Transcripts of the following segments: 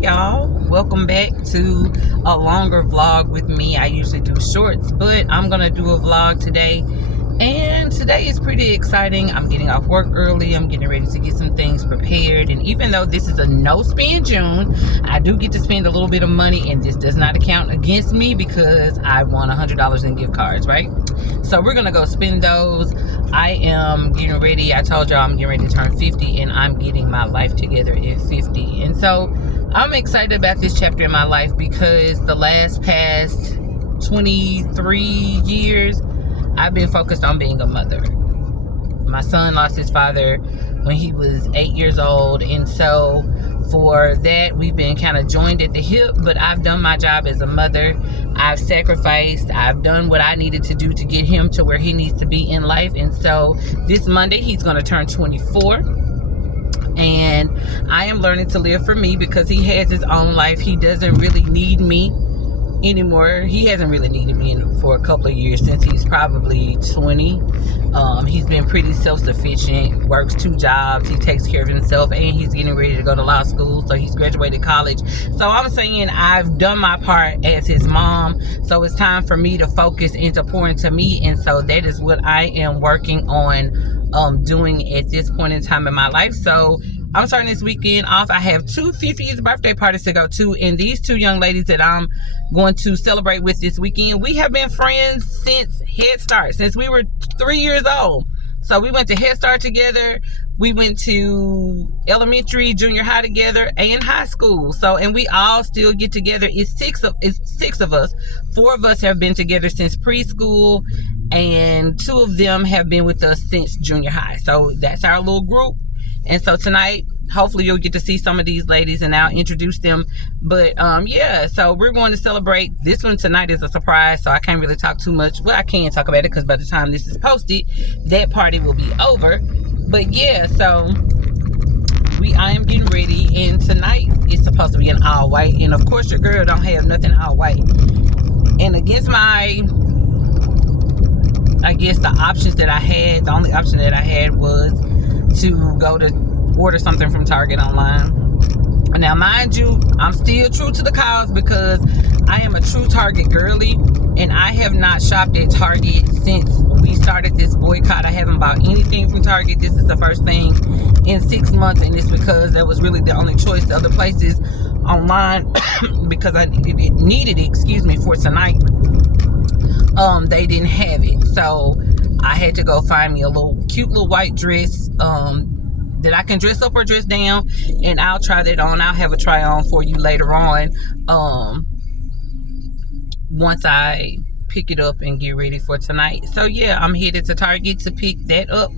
y'all, welcome back to a longer vlog with me. I usually do shorts, but I'm gonna do a vlog today, and today is pretty exciting. I'm getting off work early. I'm getting ready to get some things prepared, and even though this is a no spend June, I do get to spend a little bit of money, and this does not account against me because I won $100 in gift cards, right? So we're gonna go spend those. I am getting ready. I told y'all I'm getting ready to turn 50, and I'm getting my life together at 50. And so I'm excited about this chapter in my life because the past 23 years, I've been focused on being a mother. My son lost his father when he was 8 years old, and so for that we've been kind of joined at the hip, but I've done my job as a mother. I've sacrificed. I've done what I needed to do to get him to where he needs to be in life. And so this Monday he's going to turn 24, and I am learning to live for me because he has his own life. He doesn't really need me anymore. He hasn't really needed me for a couple of years, since he's probably 20. He's been pretty self-sufficient, works 2 jobs, he takes care of himself, and he's getting ready to go to law school, so he's graduated college. So I'm saying I've done my part as his mom, so it's time for me to focus and to pour into me. And so that is what I am working on doing at this point in time in my life. So I'm starting this weekend off. I have 2 50th birthday parties to go to, and these 2 young ladies that I'm going to celebrate with this weekend, we have been friends since Head Start, since we were 3 years old. So we went to Head Start together, we went to elementary, junior high together, and high school. So, and we all still get together. It's six of us. 4 of us have been together since preschool, and 2 of them have been with us since junior high. So that's our little group. And so tonight, hopefully you'll get to see some of these ladies, and I'll introduce them. But yeah, so we're going to celebrate. This one tonight is a surprise, so I can't really talk too much. Well, I can talk about it because by the time this is posted, that party will be over. But yeah, so I am getting ready, and tonight is supposed to be an all white, and of course your girl don't have nothing all white. And against my, I guess the options that I had, the only option that I had was to go to order something from Target online. Now mind you, I'm still true to the cause because I am a true Target girly, and I have not shopped at Target since we started this boycott. I haven't bought anything from Target. This is the first thing in 6 months, and it's because that was really the only choice. The other places online because I needed it, for tonight, they didn't have it. So I had to go find me a cute little white dress that I can dress up or dress down, and I'll try that on. I'll have a try on for you later on once I pick it up and get ready for tonight. So yeah, I'm headed to Target to pick that up,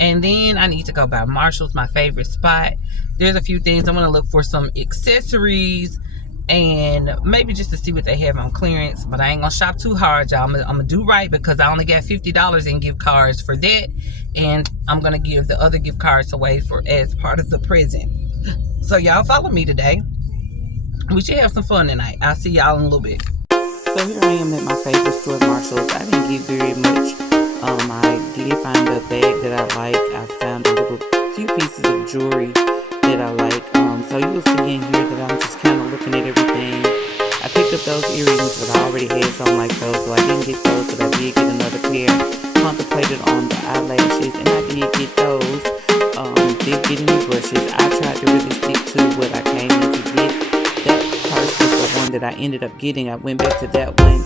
and then I need to go by Marshall's, my favorite spot. There's a few things I want to look for, some accessories, and maybe just to see what they have on clearance. But I ain't gonna shop too hard, y'all. I'm gonna do right because I only got $50 in gift cards for that, and I'm gonna give the other gift cards away as part of the present. So y'all follow me today. We should have some fun tonight. I'll see y'all in a little bit. So here I am at my favorite store, Marshall's. I didn't get very much. I did find a bag that I like. I found a few pieces of jewelry that I like. So you'll see in here that I'm just kind of looking at everything. I picked up those earrings, but I already had something like those, so I didn't get those, but I did get another pair. Contemplated on the eyelashes, and I did get those. Did get any brushes. I tried to really stick to what I came in to get. That purse was the one that I ended up getting. I went back to that one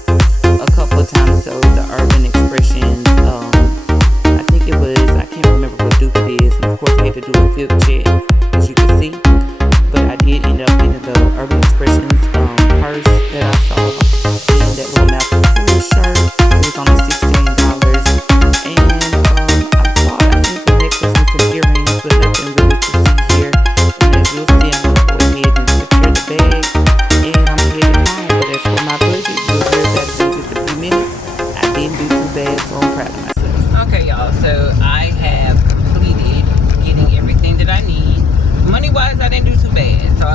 a couple of times. So the Urban Expressions, I think it was, I can't remember what dupe it is, and of course I had to do a field check, as you can see. But I did end up getting the Urban Expressions purse that I saw, and that little Malcolm Cool shirt. It was only $16, and I bought, I think, a necklace and some earrings, but nothing really to see here. And as you'll see, I'm gonna go ahead and secure the bag, and I'm headed home. But as for my budget, you'll hear that in just a few minutes. I didn't do too bad, so I'm proud of myself. Okay, y'all. So I have completed getting everything that I need. Money-wise, I didn't do too bad. So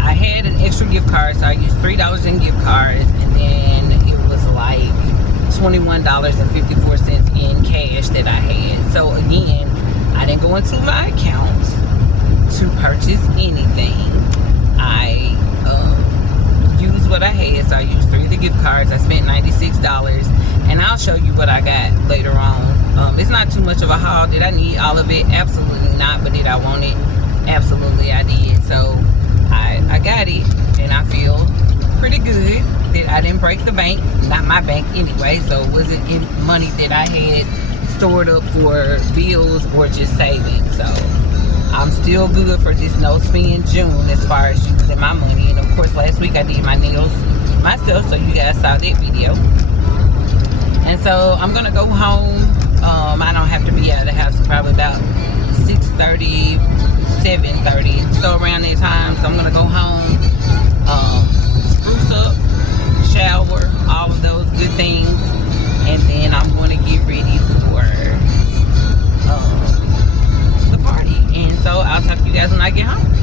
I had an extra gift card, so I used $3 in gift cards, and then it was like $21.54 in cash that I had. So again, I didn't go into my account to purchase anything. I $6. And I'll show you what I got later on. It's not too much of a haul. Did I need all of it? Absolutely not. But did I want it? Absolutely I did. So I got it, and I feel pretty good that I didn't break the bank. Not my bank anyway, so it wasn't money that I had stored up for bills or just savings. So I'm still good for this no spend June as far as using my money. And of course last week I did my nails myself, so you guys saw that video. And so I'm gonna go home. I don't have to be out of the house probably about 6:30, 7:30, so around that time. So I'm gonna go home, spruce up, shower, all of those good things, and then I'm going to get ready for the party. And so I'll talk to you guys when I get home.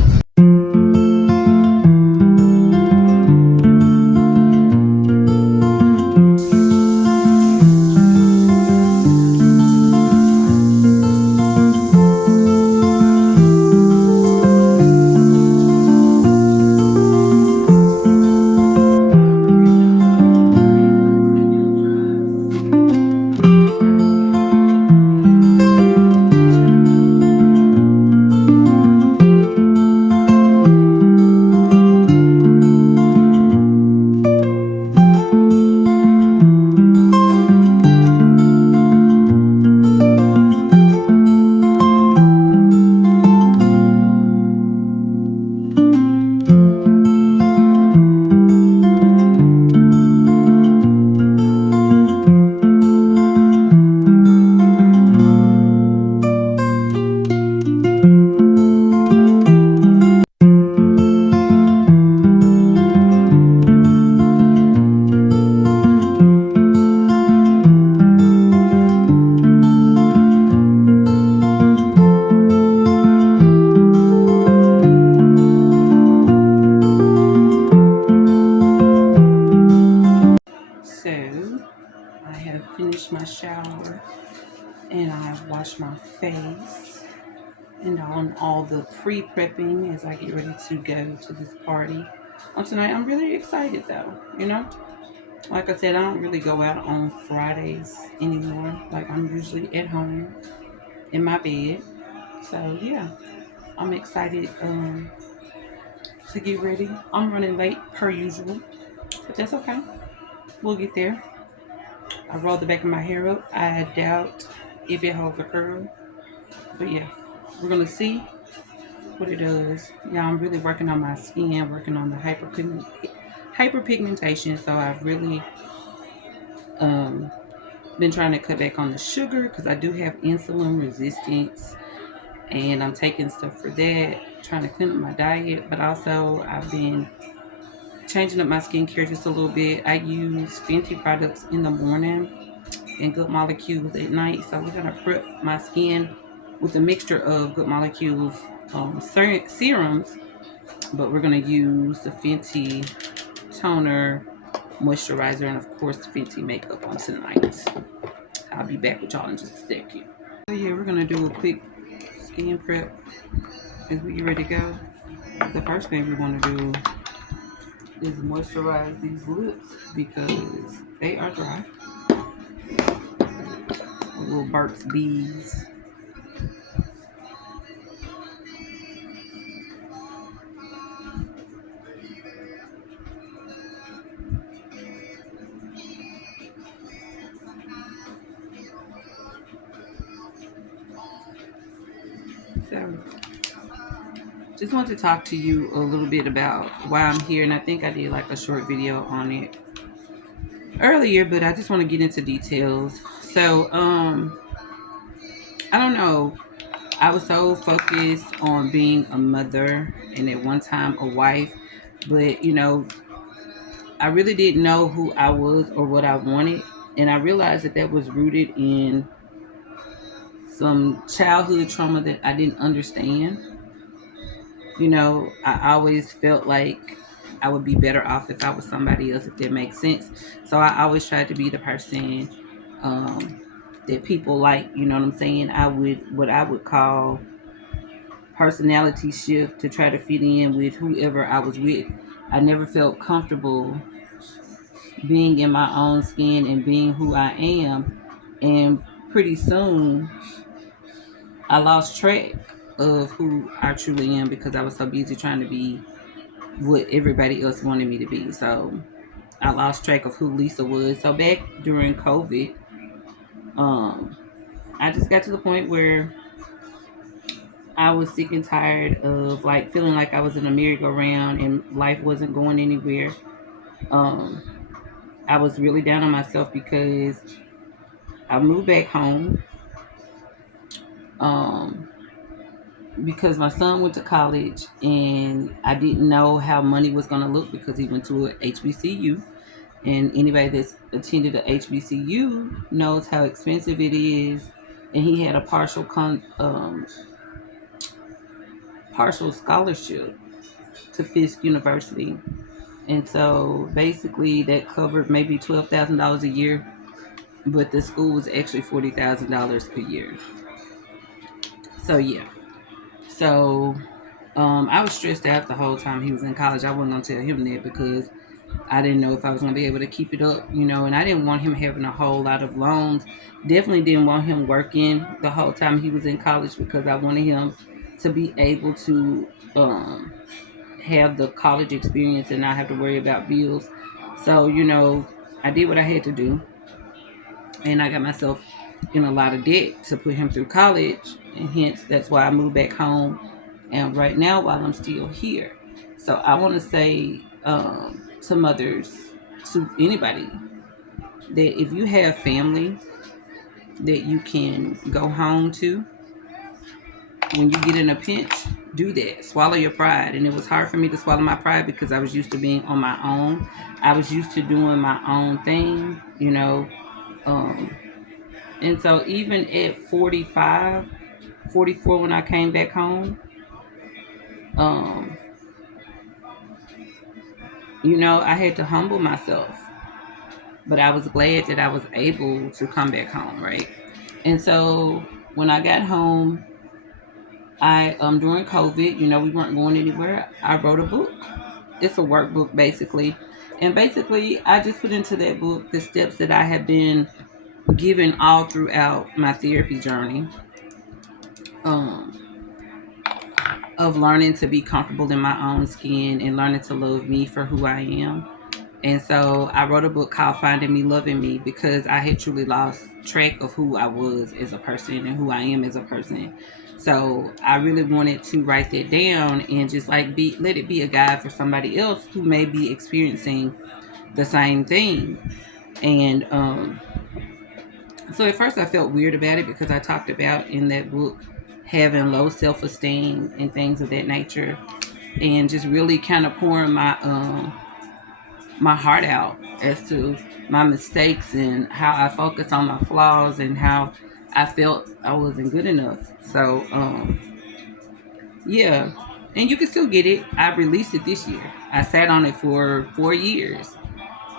Finished my shower, and I've washed my face and on all the pre-prepping as I get ready to go to this party tonight. I'm really excited though, you know. Like I said, I don't really go out on Fridays anymore. Like, I'm usually at home in my bed. So yeah, I'm excited to get ready. I'm running late per usual, but that's okay. We'll get there. I rolled the back of my hair up. I doubt if it holds a curl. But yeah, we're going to see what it does. Yeah, I'm really working on my skin, working on the hyperpigmentation. So I've really been trying to cut back on the sugar because I do have insulin resistance. And I'm taking stuff for that, trying to clean up my diet. But also I've been changing up my skincare just a little bit. I use Fenty products in the morning and Good Molecules at night. So we're going to prep my skin with a mixture of Good Molecules serums, but we're going to use the Fenty toner, moisturizer, and of course the Fenty makeup on tonight. I'll be back with y'all in just a second. So yeah, we're going to do a quick skin prep as we get ready to go. The first thing we want to do is moisturize these lips because they are dry. Little Burt's Bees. So, just want to talk to you a little bit about why I'm here, and I think I did like a short video on it earlier, but I just want to get into details. So, I don't know. I was so focused on being a mother and at one time a wife, but you know, I really didn't know who I was or what I wanted, and I realized that that was rooted in some childhood trauma that I didn't understand. You know, I always felt like I would be better off if I was somebody else, if that makes sense. So I always tried to be the person that people like, you know what I'm saying? What I would call personality shift to try to fit in with whoever I was with. I never felt comfortable being in my own skin and being who I am. And pretty soon, I lost track of who I truly am because I was so busy trying to be what everybody else wanted me to be. So I lost track of who Lisa was. So back during COVID, um, I just got to the point where I was sick and tired of like feeling like I was in a merry-go-round and life wasn't going anywhere. Um, I was really down on myself because I moved back home. Um, because my son went to college and I didn't know how money was going to look because he went to a HBCU, and anybody that's attended a HBCU knows how expensive it is. And he had a partial scholarship to Fisk University, and so basically that covered maybe $12,000 a year, but the school was actually $40,000 a year. So yeah, so I was stressed out the whole time he was in college. I wasn't gonna tell him that because I didn't know if I was gonna be able to keep it up, and I didn't want him having a whole lot of loans. Definitely didn't want him working the whole time he was in college because I wanted him to be able to have the college experience and not have to worry about bills. So, I did what I had to do, and I got myself in a lot of debt to put him through college, and hence that's why I moved back home. And right now, while I'm still here, so I want to say to mothers, to anybody, that if you have family that you can go home to when you get in a pinch, do that. Swallow your pride. And it was hard for me to swallow my pride because I was used to being on my own. I was used to doing my own thing. Um, and so even at 45, 44, when I came back home, um, I had to humble myself. But I was glad that I was able to come back home, right? And so when I got home, I during COVID, we weren't going anywhere. I wrote a book. It's a workbook basically. And basically I just put into that book the steps that I have been given all throughout my therapy journey. Um of learning to be comfortable in my own skin and learning to love me for who I am. And so I wrote a book called Finding Me, Loving Me because I had truly lost track of who I was as a person and who I am as a person. So I really wanted to write that down and just like let it be a guide for somebody else who may be experiencing the same thing. And so at first I felt weird about it because I talked about in that book having low self-esteem and things of that nature, and just really kind of pouring my heart out as to my mistakes and how I focus on my flaws and how I felt I wasn't good enough. So yeah, and you can still get it. I released it this year. I sat on it for 4 years,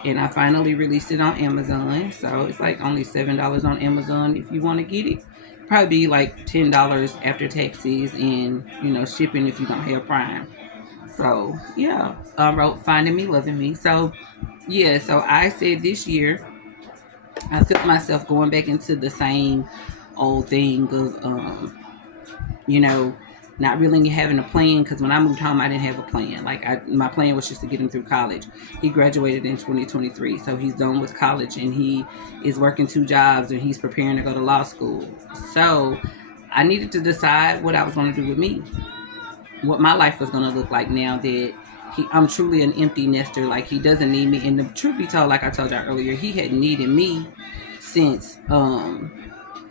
and I finally released it on Amazon. So it's like only $7 on Amazon if you want to get it. Probably be like $10 after taxes and shipping if you don't have Prime. So yeah, I wrote Finding Me, Loving Me. So yeah, so I said this year I felt myself going back into the same old thing of you know, not really having a plan because when I moved home, I didn't have a plan. Like my plan was just to get him through college. He graduated in 2023, so he's done with college and he is working 2 jobs and he's preparing to go to law school. So I needed to decide what I was going to do with me, what my life was going to look like now that I'm truly an empty nester. Like he doesn't need me. And the truth be told, like I told y'all earlier, he had needed me since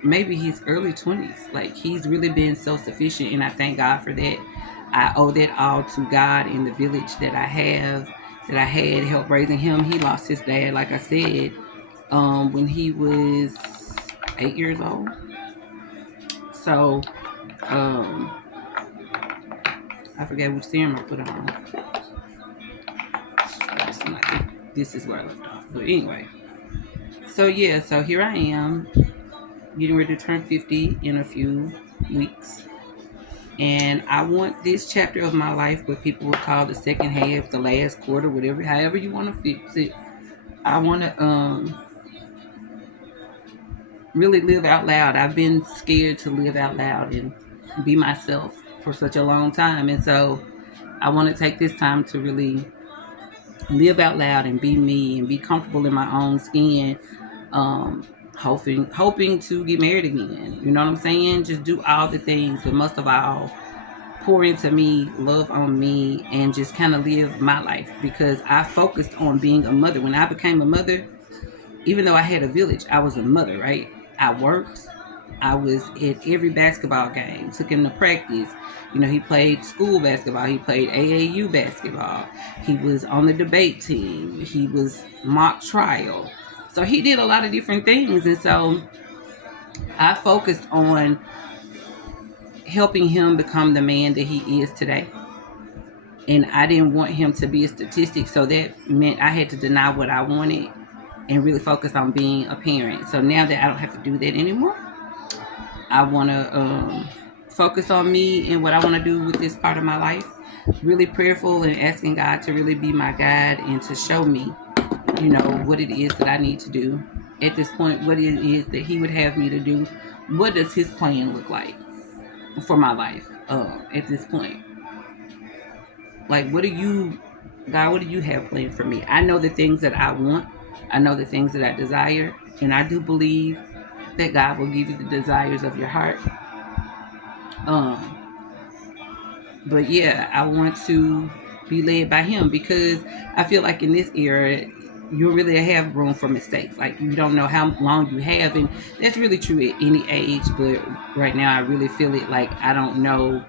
maybe his early 20s. Like he's really been self-sufficient, and I thank God for that. I owe that all to God and the village that I had helped raising him. He lost his dad, like I said, when he was 8 years old. So I forget which serum I put on. This is where I left off. But anyway, so yeah, so here I am getting ready to turn 50 in a few weeks. And I want this chapter of my life, what people would call the second half, the last quarter, whatever, however you want to fix it, I want to really live out loud. I've been scared to live out loud and be myself for such a long time. And so I want to take this time to really live out loud and be me and be comfortable in my own skin. Hoping to get married again. You know what I'm saying? Just do all the things, but most of all, pour into me, love on me, and just kind of live my life because I focused on being a mother. When I became a mother, even though I had a village, I was a mother, right? I worked. I was at every basketball game, took him to practice. You know, he played school basketball, he played AAU basketball, he was on the debate team, he was mock trial. So he did a lot of different things. And so I focused on helping him become the man that he is today. And I didn't want him to be a statistic. So that meant I had to deny what I wanted and really focus on being a parent. So now that I don't have to do that anymore, I want to focus on me and what I want to do with this part of my life. Really prayerful and asking God to really be my guide and to show me, you know, what it is that I need to do at this point, what it is that He would have me to do. What does His plan look like for my life at this point? Like, God, what do you have planned for me? I know the things that I want. I know the things that I desire. And I do believe that God will give you the desires of your heart. Um, but yeah, I want to be led by Him because I feel like in this era, you really have room for mistakes. Like you don't know how long you have, and that's really true at any age. But right now, I really feel it like I don't know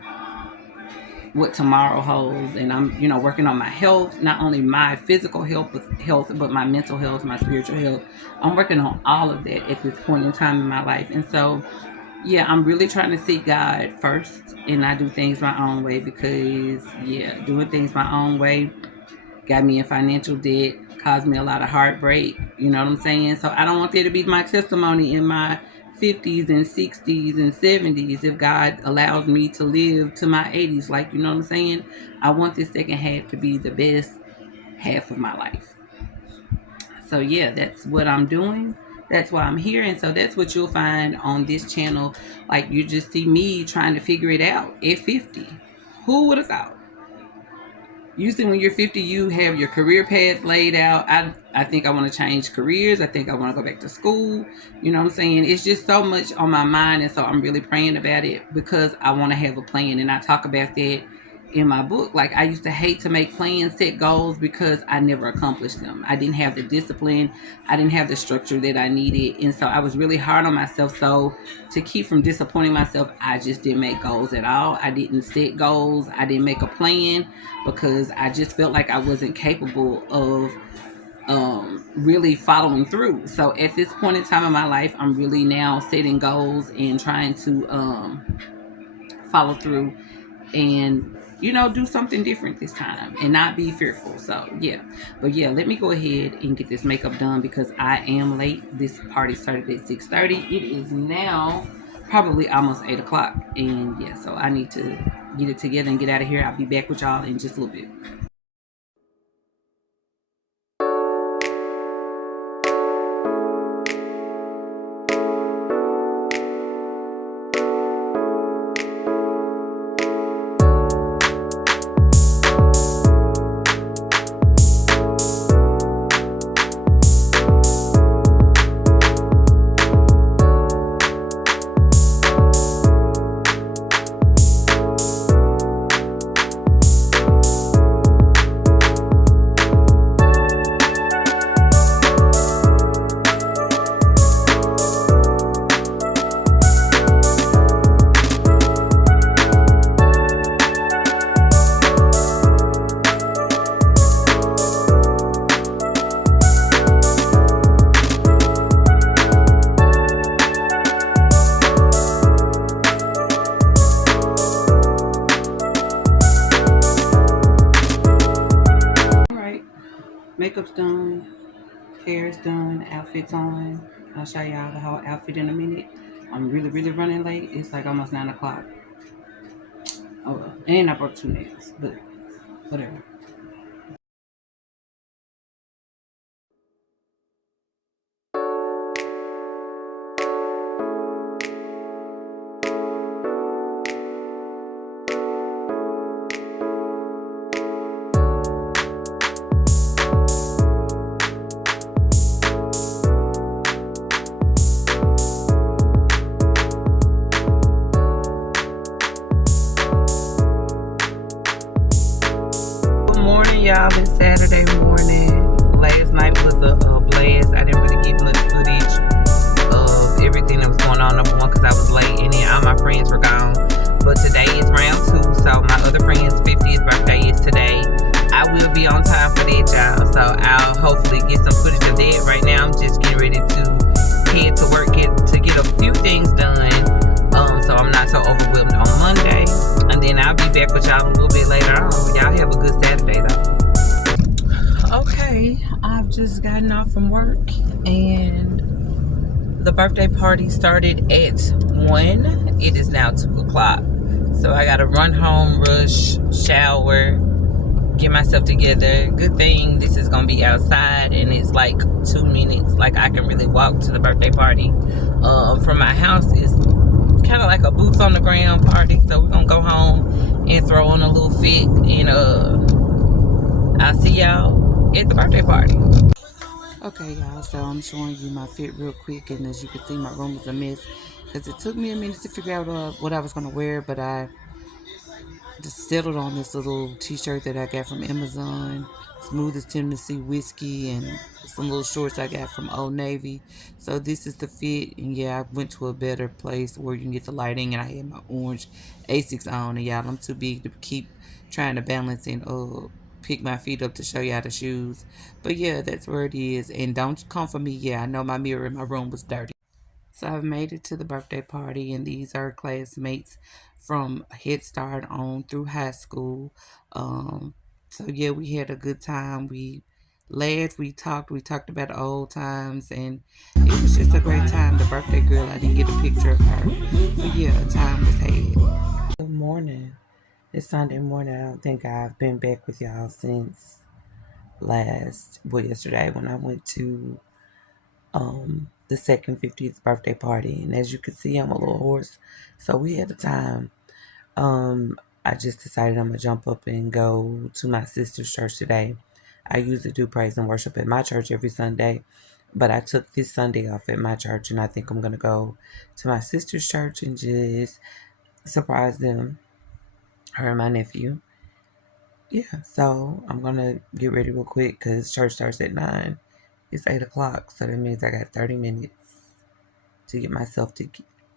what tomorrow holds, and I'm working on my health, not only my physical health but my mental health, my spiritual health. I'm working on all of that at this point in time in my life. And so yeah, I'm really trying to seek God first and not do things my own way because yeah, doing things my own way got me in financial debt, caused me a lot of heartbreak. You know what I'm saying? So I don't want there to be my testimony in my 50s and 60s and 70s if God allows me to live to my 80s. Like, you know what I'm saying? I want this second half to be the best half of my life. So yeah, that's what I'm doing. That's why I'm here. And so that's what you'll find on this channel. Like you just see me trying to figure it out at 50. Who would have thought? Usually when you're 50, you have your career path laid out. I think I want to change careers. I think I want to go back to school. You know what I'm saying? It's just so much on my mind. And so I'm really praying about it because I want to have a plan. And I talk about that in my book. Like I used to hate to make plans, set goals because I never accomplished them. I didn't have the discipline. I didn't have the structure that I needed. And so I was really hard on myself. So to keep from disappointing myself, I just didn't make goals at all. I didn't set goals. I didn't make a plan because I just felt like I wasn't capable of really following through. So at this point in time in my life, I'm really now setting goals and trying to follow through and do something different this time and not be fearful. So yeah, but yeah, let me go ahead and get this makeup done because I am late. This party started at 6:30. It is now probably almost 8 o'clock, and yeah, so I need to get it together and get out of here. I'll be back with y'all in just a little bit. Makeup's done, hair's done, outfit's on. I'll show y'all the whole outfit in a minute. I'm really, really running late. It's like almost 9 o'clock. Oh, well. And I broke 2 nails, but whatever. y'all, it's Saturday morning. Last night was a blast. I didn't really get much footage of everything that was going on, number one, because I was late, and then all my friends were gone. But today is round 2, so my other friend's 50th birthday is today. I will be on time for that, y'all, so I'll hopefully get some footage of that. Right now, I'm just getting ready to head to work to get a few things done, so I'm not so overwhelmed on Monday. And then I'll be back with y'all a little bit later on. Y'all have a good Saturday, though. Okay, I've just gotten off from work, and the birthday party started at 1. It is now 2 o'clock. So I gotta run home, rush, shower, get myself together. Good thing this is gonna be outside, and it's like 2 minutes. Like, I can really walk to the birthday party. From my house, it's kind of like a boots on the ground party. So we're gonna go home and throw on a little fit, and I'll see y'all at the birthday party. Okay, y'all, so I'm showing you my fit real quick, and as you can see, my room is a mess because it took me a minute to figure out what I was going to wear, but I just settled on this little t-shirt that I got from Amazon, Smooth as Tennessee Whiskey, and some little shorts I got from Old Navy. So this is the fit, and yeah, I went to a better place where you can get the lighting, and I had my orange Asics on, and y'all, I'm too big to keep trying to balance and pick my feet up to show y'all the shoes. But yeah, that's where it is. And don't come for me. Yeah, I know my mirror in my room was dirty. So I've made it to the birthday party, and these are classmates from Head Start on through high school. So yeah, we had a good time. We laughed, we talked about the old times, and it was just a great time. The birthday girl, I didn't get a picture of her, but yeah, time was had. Good morning. It's Sunday morning. I don't think I've been back with y'all since yesterday when I went to the second 50th birthday party. And as you can see, I'm a little hoarse, so we had a time. I just decided I'm gonna jump up and go to my sister's church today. I usually do praise and worship at my church every Sunday, but I took this Sunday off at my church, and I think I'm gonna go to my sister's church and just surprise them, her and my nephew. Yeah, so I'm gonna get ready real quick because church starts at 9. It's 8 o'clock, so that means I got 30 minutes to get myself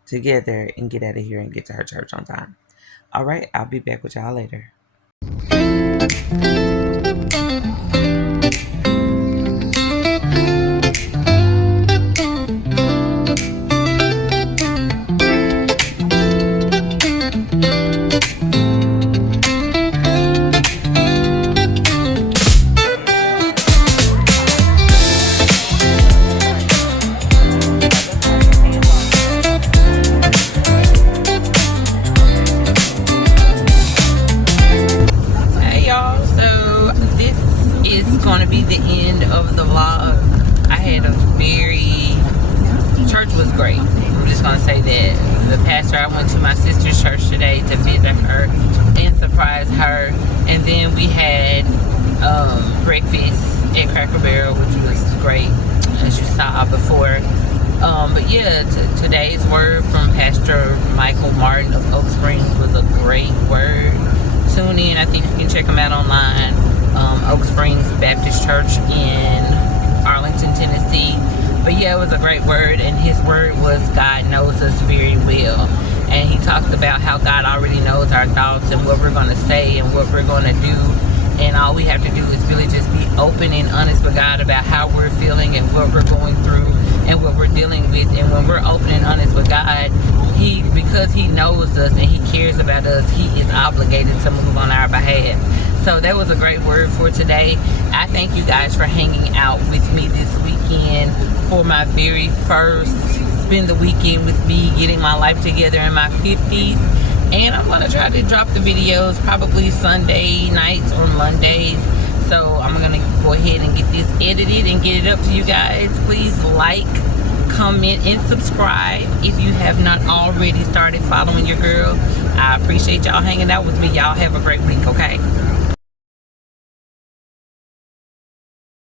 together and get out of here and get to her church on time. All right, I'll be back with y'all later. Going to be the end of the vlog. I had church was great. I'm just going to say that. The pastor, I went to my sister's church today to visit her and surprise her. And then we had breakfast at Cracker Barrel, which was great, as you saw before. But yeah, today's word from Pastor Michael Martin of Oak Springs was a great word. Tune in. I think you can check him out online. Oak Springs Baptist Church in Arlington, Tennessee. But yeah, it was a great word, and his word was God knows us very well. And he talked about how God already knows our thoughts and what we're going to say and what we're going to do. And all we have to do is really just be open and honest with God about how we're feeling and what we're going through and what we're dealing with. And when we're open and honest with God, because he knows us and he cares about us, he is obligated to move on our behalf. So that was a great word for today. I thank you guys for hanging out with me this weekend for my very first spend the weekend with me, getting my life together in my 50s. And I'm going to try to drop the videos probably Sunday nights or Mondays. So I'm going to go ahead and get this edited and get it up to you guys. Please like, comment, and subscribe if you have not already started following your girl. I appreciate y'all hanging out with me. Y'all have a great week, okay?